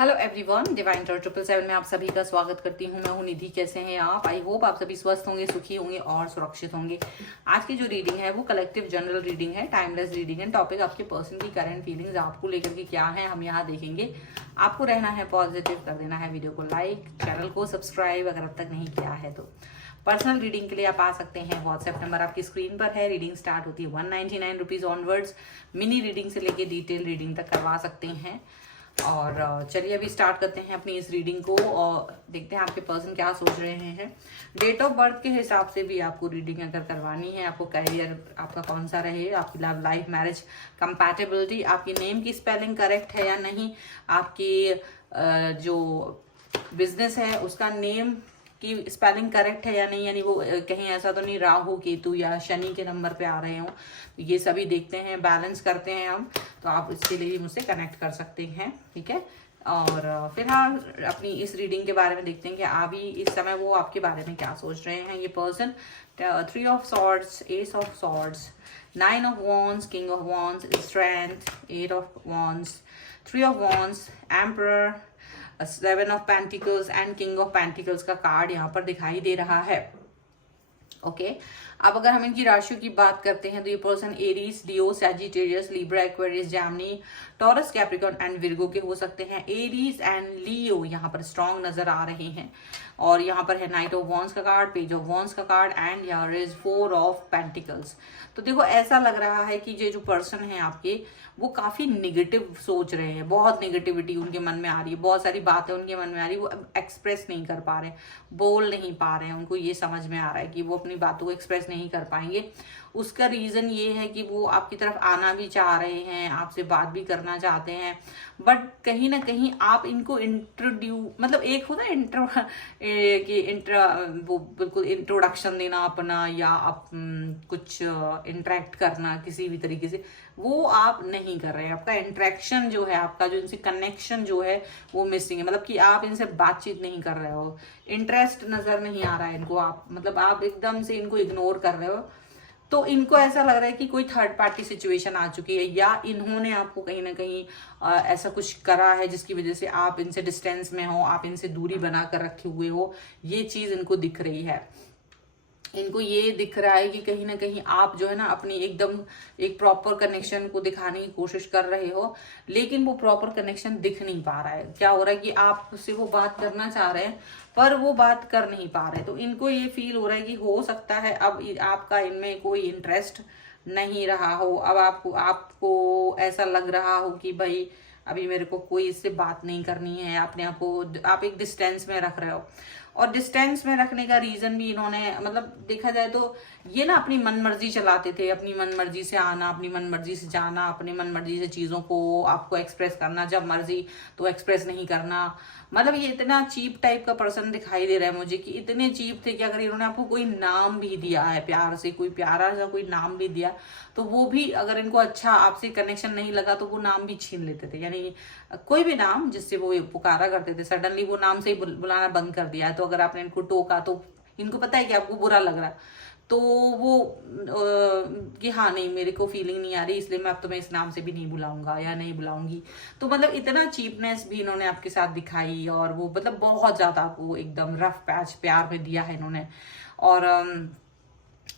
Hello everyone, divine Tor 777 में आप सभी का स्वागत करती हूँ। मैं हूँ निधि। कैसे हैं आप? आई होप आप सभी स्वस्थ होंगे, सुखी होंगे और सुरक्षित होंगे। आज की जो रीडिंग है वो कलेक्टिव जनरल रीडिंग है, टाइमलेस रीडिंग है। टॉपिक आपके पर्सन की करंट फीलिंग्स आपको लेकर के क्या है हम यहाँ देखेंगे। आपको रहना है पॉजिटिव, कर देना है वीडियो को लाइक, चैनल को सब्सक्राइब अगर अब तक नहीं किया है तो। पर्सनल रीडिंग के लिए आप आ सकते हैं। व्हाट्सएप नंबर आपकी स्क्रीन पर है। रीडिंग स्टार्ट होती है 199 रुपीज ऑनवर्ड्स। मिनी रीडिंग से लेके डिटेल रीडिंग तक करवा सकते हैं। और चलिए अभी स्टार्ट करते हैं अपनी इस रीडिंग को और देखते हैं आपके पर्सन क्या सोच रहे हैं। डेट ऑफ बर्थ के हिसाब से भी आपको रीडिंग अगर करवानी है, आपको करियर आपका कौन सा रहे, आपकी लव लाइफ, मैरिज कंपैटिबिलिटी, आपकी नेम की स्पेलिंग करेक्ट है या नहीं, आपकी जो बिजनेस है उसका नेम की स्पेलिंग करेक्ट है या नहीं, यानी वो कहीं ऐसा तो नहीं राहु केतु या शनि के नंबर पे आ रहे हो, तो ये सभी देखते हैं, बैलेंस करते हैं हम। तो आप इसके लिए भी मुझसे कनेक्ट कर सकते हैं, ठीक है। और फिलहाल अपनी इस रीडिंग के बारे में देखते हैं कि अभी इस समय वो आपके बारे में क्या सोच रहे हैं। ये person 3 of swords, S of swords, 9 of wands, king of wands, strength, 8 of wands, 3 of wands, emperor, 7 of pentacles and king of pentacles का कार्ड यहाँ पर दिखाई दे रहा है। ओके अब अगर हम इनकी राशियों की बात करते हैं तो ये person Aries, Leo, Sagittarius, Libra, Aquarius, Jaimini, taurus, Capricorn and Virgo के हो सकते हैं। एरीज एंड लियो यहाँ पर स्ट्रॉन्ग नजर आ रहे हैं। और यहाँ पर है नाइट ऑफ वॉन्स का कार्ड, पेज ऑफ वॉन्स का कार्ड एंड यहाँ इज 4 ऑफ पेंटिकल्स। तो देखो ऐसा लग रहा है कि ये जो पर्सन है आपके वो काफी निगेटिव सोच रहे हैं। बहुत निगेटिविटी उनके मन में आ रही है, बहुत सारी बातें उनके मन में आ रही है, वो एक्सप्रेस नहीं कर पा रहे, बोल नहीं पा रहे हैं। उनको ये समझ में आ रहा है कि वो अपनी बातों को एक्सप्रेस नहीं कर पाएंगे। उसका रीजन ये है कि वो आपकी तरफ आना भी चाह रहे हैं, आपसे बात भी करना चाहते हैं, बट कहीं ना कहीं आप इनको मतलब एक होता है वो बिल्कुल इंट्रोडक्शन देना अपना, या आप कुछ इंटरेक्ट करना किसी भी तरीके से, वो आप नहीं कर रहे हैं। आपका इंटरेक्शन जो है, आपका जो इनसे कनेक्शन जो है वो मिसिंग है। मतलब कि आप इनसे बातचीत नहीं कर रहे हो, इंटरेस्ट नजर नहीं आ रहा है इनको। आप मतलब आप एकदम से इनको इग्नोर कर रहे हो। तो इनको ऐसा लग रहा है कि कोई थर्ड पार्टी सिचुएशन आ चुकी है, या इन्होंने आपको कहीं ना कहीं ऐसा कुछ करा है जिसकी वजह से आप इनसे डिस्टेंस में हो, आप इनसे दूरी बना कर रखे हुए हो। ये चीज इनको दिख रही है। इनको ये दिख रहा है कि कहीं ना कहीं आप जो है ना अपनी एकदम एक प्रॉपर कनेक्शन को दिखाने की कोशिश कर रहे हो, लेकिन वो प्रॉपर कनेक्शन दिख नहीं पा रहा है। क्या हो रहा है कि आप उससे वो बात करना चाह रहे हैं पर वो बात कर नहीं पा रहे। तो इनको ये फील हो रहा है कि हो सकता है अब आपका इनमें कोई इंटरेस्ट नहीं रहा हो। अब आपको आपको ऐसा लग रहा हो कि भाई अभी मेरे को कोई इससे बात नहीं करनी है। अपने आप को आप एक डिस्टेंस में रख रहे हो, और डिस्टेंस में रखने का रीजन भी इन्होंने, मतलब देखा जाए तो ये ना अपनी मन मर्जी चलाते थे। अपनी मन मर्जी से आना, अपनी मन मर्जी से जाना, अपनी मन मर्जी से चीजों को आपको एक्सप्रेस करना, जब मर्जी तो एक्सप्रेस नहीं करना। मतलब ये इतना चीप टाइप का पर्सन दिखाई दे रहा है मुझे, कि इतने चीप थे कि अगर इन्होंने आपको कोई नाम भी दिया है, प्यार से कोई प्यारा सा कोई नाम भी दिया, तो वो भी अगर इनको अच्छा आपसे कनेक्शन नहीं लगा तो वो नाम भी छीन लेते थे। यानी कोई भी नाम जिससे वो पुकारा करते थे, सडनली वो नाम से ही बुलाना बंद कर दिया है। तो अगर आपने इनको टोका तो इनको पता है कि आपको बुरा लग रहा है, तो वो कि हाँ नहीं, मेरे को फीलिंग नहीं आ रही, इसलिए मैं अब तुम्हें इस नाम से भी नहीं बुलाऊंगा या नहीं बुलाऊंगी। तो मतलब इतना चीपनेस भी इन्होंने आपके साथ दिखाई, और वो मतलब बहुत ज्यादा आपको एकदम रफ पैच प्यार में दिया है इन्होंने। और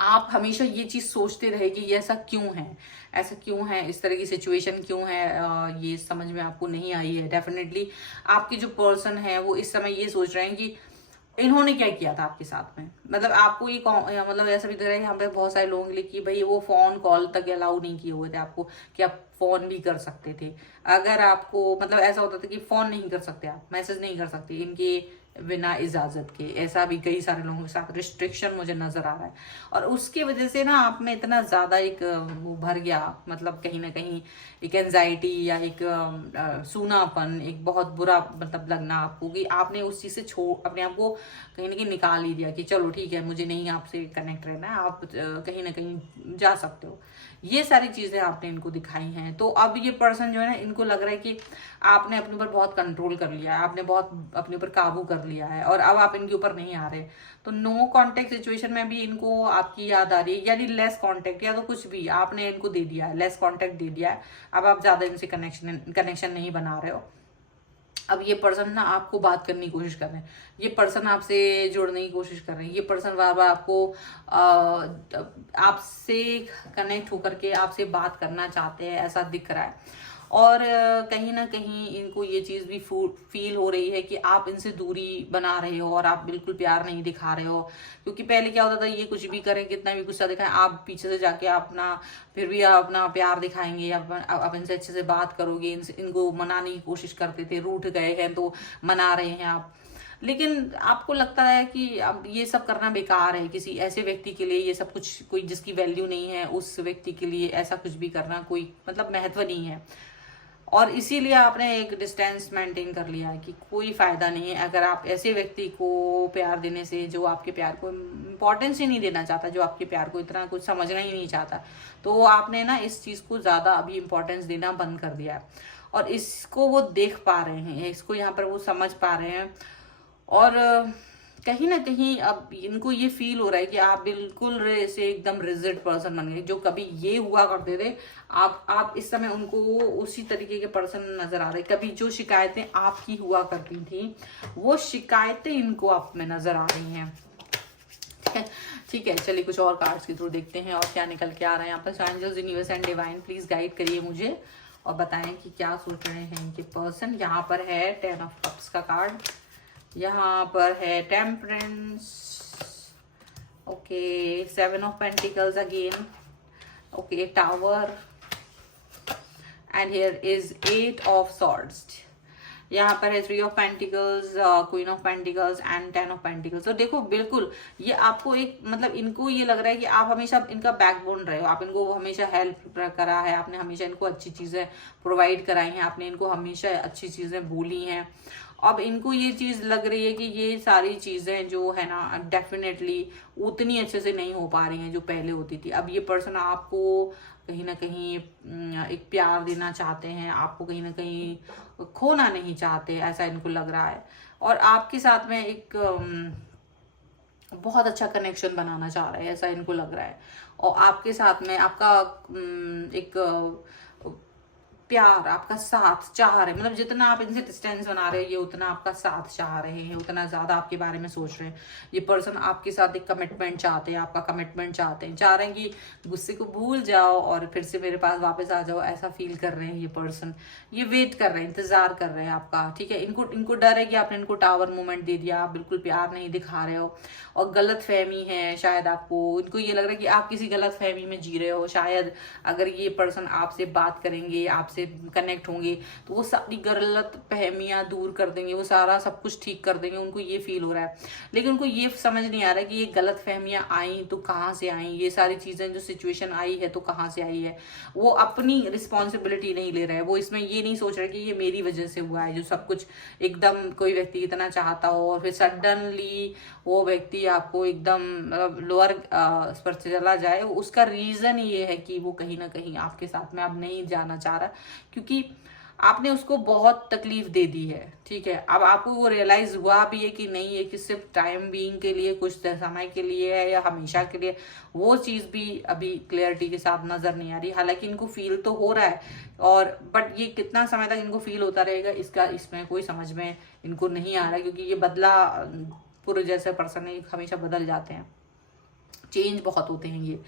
आप हमेशा ये चीज सोचते रहे कि ये ऐसा क्यों है, ऐसा क्यों है, इस तरह की सिचुएशन क्यों है। ये समझ में आपको नहीं आई है। डेफिनेटली आपकी जो पर्सन है वो इस समय ये सोच रहे हैं कि इन्होंने क्या किया था आपके साथ में। मतलब आपको ये मतलब ऐसा भी दिख रहा है यहाँ पे बहुत सारे लोगों के लिए कि भाई वो फोन कॉल तक अलाउ नहीं किए हुए थे आपको, कि आप फोन भी कर सकते थे। अगर आपको मतलब ऐसा होता था कि फोन नहीं कर सकते, आप मैसेज नहीं कर सकते इनके बिना इजाजत के, ऐसा भी कई सारे लोगों के साथ रिस्ट्रिक्शन मुझे नजर आ रहा है। और उसकी वजह से ना आप में इतना ज्यादा एक वो भर गया, मतलब कहीं ना कहीं एक एंजाइटी या एक सूनापन, एक बहुत बुरा मतलब लगना आपको, कि आपने उस चीज से अपने आप को कहीं ना कहीं निकाल ही दिया कि चलो ठीक है, मुझे नहीं आपसे कनेक्ट रहना है, आप कहीं ना कहीं जा सकते हो। ये सारी चीजें आपने इनको दिखाई हैं। तो अब ये पर्सन जो है ना, इनको लग रहा है कि आपने अपने ऊपर बहुत कंट्रोल कर लिया है, आपने बहुत अपने ऊपर काबू कर लिया है, और अब आप इनके ऊपर नहीं आ रहे। तो नो कांटेक्ट सिचुएशन में भी इनको आपकी याद आ रही है, यानी लेस कांटेक्ट, या तो कुछ भी आपने इनको दे दिया है, लेस कांटेक्ट दे दिया है। अब आप ज्यादा इनसे कनेक्शन नहीं बना रहे हो। अब ये पर्सन ना आपको बात करने की कोशिश कर रहे हैं, ये पर्सन आपसे जुड़ने की कोशिश कर रहे हैं, ये पर्सन बार बार आपको आपसे कनेक्ट होकर के आपसे बात करना चाहते हैं, ऐसा दिख रहा है। और कहीं ना कहीं इनको ये चीज़ भी फील हो रही है कि आप इनसे दूरी बना रहे हो और आप बिल्कुल प्यार नहीं दिखा रहे हो। क्योंकि पहले क्या होता था, ये कुछ भी करें, कितना भी गुस्सा दिखाएं, आप पीछे से जाके अपना फिर भी आप अपना प्यार दिखाएंगे, आप इनसे अच्छे से बात करोगे, इनको मनाने की कोशिश करते थे, रूठ गए हैं तो मना रहे हैं आप। लेकिन आपको लगता है कि अब ये सब करना बेकार है, किसी ऐसे व्यक्ति के लिए ये सब कुछ, कोई जिसकी वैल्यू नहीं है उस व्यक्ति के लिए ऐसा कुछ भी करना कोई मतलब महत्व नहीं है। और इसीलिए आपने एक डिस्टेंस मेंटेन कर लिया है कि कोई फायदा नहीं है अगर आप ऐसे व्यक्ति को प्यार देने से जो आपके प्यार को इम्पोर्टेंस ही नहीं देना चाहता, जो आपके प्यार को इतना कुछ समझना ही नहीं चाहता, तो आपने ना इस चीज़ को ज़्यादा अभी इम्पोर्टेंस देना बंद कर दिया है। और इसको वो देख पा रहे हैं, इसको यहाँ पर वो समझ पा रहे हैं। और कहीं ना कहीं अब इनको ये फील हो रहा है कि आप बिल्कुल से एकदम रिजिड पर्सन बन गए। जो कभी ये हुआ करते थे, आप इस समय उनको उसी तरीके के पर्सन नजर आ रहे। कभी जो शिकायतें आपकी हुआ करती थी, वो शिकायतें इनको आप में नजर आ रही हैं। ठीक है, चलिए कुछ और कार्ड्स के थ्रू देखते हैं और क्या निकल के आ रहे हैं यहाँ पर। Angels, universe and divine, please guide करिए मुझे और बताएं कि क्या सोच रहे हैं इनके पर्सन। यहाँ पर है 10 ऑफ कप्स का कार्ड, यहाँ पर है temperance, okay, 7 of pentacles again, okay, tower, and here is 8 of swords. यहाँ पर है 3 of pentacles, queen of pentacles and 10 of pentacles. तो देखो बिल्कुल ये आपको एक मतलब इनको ये लग रहा है कि आप हमेशा इनका बैकबोन रहे हो, आप इनको हमेशा हेल्प करा है, आपने हमेशा इनको अच्छी चीजें प्रोवाइड कराई हैं, आपने इनको हमेशा अच्छी चीजें बोली हैं। अब इनको ये चीज लग रही है कि ये सारी चीजें जो है ना डेफिनेटली उतनी अच्छे से नहीं हो पा रही हैं जो पहले होती थी। अब ये पर्सन आपको कहीं ना कहीं एक प्यार देना चाहते हैं, आपको कहीं ना कहीं खोना नहीं चाहते, ऐसा इनको लग रहा है। और आपके साथ में एक बहुत अच्छा कनेक्शन बनाना चाह रहे हैं, ऐसा इनको लग रहा है। और आपके साथ में आपका एक प्यार, आपका साथ चाह रहे हैं, मतलब जितना आप इनसे डिस्टेंस बना रहे हैं ये उतना आपका साथ चाह रहे हैं, उतना ज्यादा आपके बारे में सोच रहे हैं। ये पर्सन आपके साथ एक कमिटमेंट चाहते हैं, आपका कमिटमेंट चाहते हैं, चाह रहे हैं कि गुस्से को भूल जाओ और फिर से मेरे पास वापस आ जाओ, ऐसा फील कर रहे हैं ये पर्सन। ये वेट कर रहे हैं, इंतजार कर रहे हैं आपका। ठीक है, इनको डर है कि आपने इनको टावर मूवमेंट दे दिया, आप बिल्कुल प्यार नहीं दिखा रहे हो और गलत फहमी है शायद आपको। इनको ये लग रहा है कि आप किसी गलत फहमी में जी रहे हो। शायद अगर ये पर्सन आपसे बात करेंगे, आपसे कनेक्ट होंगे, तो वो सारी गलत फहमियां दूर कर देंगे, वो सारा सब कुछ ठीक कर देंगे, उनको ये फील हो रहा है। लेकिन उनको ये समझ नहीं आ रहा है कि ये गलत फहमियां आई तो कहाँ से आई, ये सारी चीजें जो सिचुएशन आई है तो कहाँ से आई है। वो अपनी रिस्पॉन्सिबिलिटी नहीं ले रहे हैं, वो इसमें ये नहीं सोच रहे कि ये मेरी वजह से हुआ है। जो सब कुछ एकदम कोई व्यक्ति इतना चाहता हो और फिर सडनली वो व्यक्ति आपको एकदम मतलब लोअर पर चला जाए, उसका रीजन ये है कि वो कहीं ना कहीं आपके साथ में अब नहीं जाना चाह रहा, क्योंकि आपने उसको बहुत तकलीफ दे दी है। ठीक है, अब आपको वो रियलाइज हुआ भी है कि नहीं है कि सिर्फ टाइम बीइंग के लिए, कुछ समय के लिए है या हमेशा के लिए, वो चीज भी अभी क्लियरिटी के साथ नजर नहीं आ रही। हालांकि इनको फील तो हो रहा है, और बट ये कितना समय तक इनको फील होता रहेगा इसका इसमें कोई समझ में इनको नहीं आ रहा, क्योंकि ये बदला पूरे जैसे पर्सन है हमेशा बदल जाते हैं, चेंज बहुत होते हैं, ये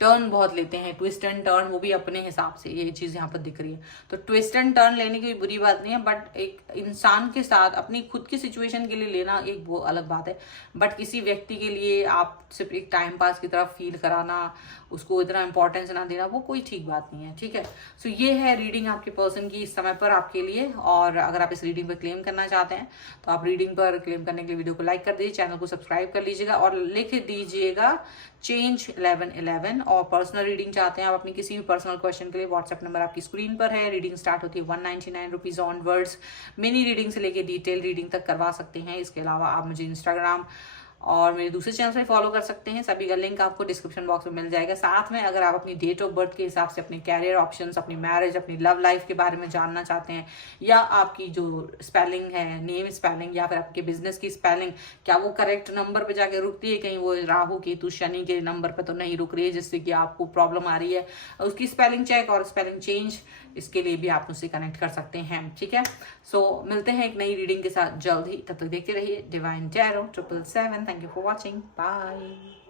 टर्न बहुत लेते हैं, ट्विस्ट एंड टर्न, वो भी अपने हिसाब से। ये चीज यहाँ पर दिख रही है, तो ट्विस्ट एंड टर्न लेने की बुरी बात नहीं है, बट एक इंसान के साथ अपनी खुद की सिचुएशन के लिए लेना एक वो अलग बात है। बट किसी व्यक्ति के लिए आप सिर्फ एक टाइम पास की तरफ फील कराना, उसको इतना इंपॉर्टेंस ना देना, वो कोई ठीक बात नहीं है। ठीक है, सो ये है रीडिंग आपके पर्सन की इस समय पर आपके लिए। और अगर आप इस रीडिंग पर क्लेम करना चाहते हैं तो आप रीडिंग पर क्लेम करने के लिए वीडियो को लाइक कर दीजिए, चैनल को सब्सक्राइब कर लीजिएगा और लिख दीजिएगा चेंज 1111। और पर्सनल रीडिंग चाहते हैं आप अपनी किसी भी पर्सनल क्वेश्चन के लिए, व्हाट्सएप नंबर आपकी स्क्रीन पर है। रीडिंग स्टार्ट होती है 199 रुपीज ऑनवर्ड्स। मिनी रीडिंग से लेके डिटेल रीडिंग तक करवा सकते हैं। इसके अलावा आप मुझे इंस्टाग्राम और मेरे दूसरे चैनल से फॉलो कर सकते हैं, सभी का लिंक आपको डिस्क्रिप्शन बॉक्स में मिल जाएगा। साथ में अगर आप अपनी डेट ऑफ बर्थ के हिसाब से अपने कैरियर ऑप्शंस, अपनी मैरिज, अपनी लव लाइफ के बारे में जानना चाहते हैं, या आपकी जो स्पेलिंग है, नेम स्पेलिंग या फिर आपके बिजनेस की स्पेलिंग, क्या वो करेक्ट नंबर पे जाके रुकती है, कहीं वो राहु केतु शनि के नंबर पे तो नहीं रुक रही है जिससे कि आपको प्रॉब्लम आ रही है, उसकी स्पेलिंग चेक और स्पेलिंग चेंज, इसके लिए भी आप मुझसे कनेक्ट कर सकते हैं। ठीक है, सो मिलते हैं एक नई रीडिंग के साथ जल्द ही, तब तक देखते रहिए divine tarot 777। Thank you for watching, bye.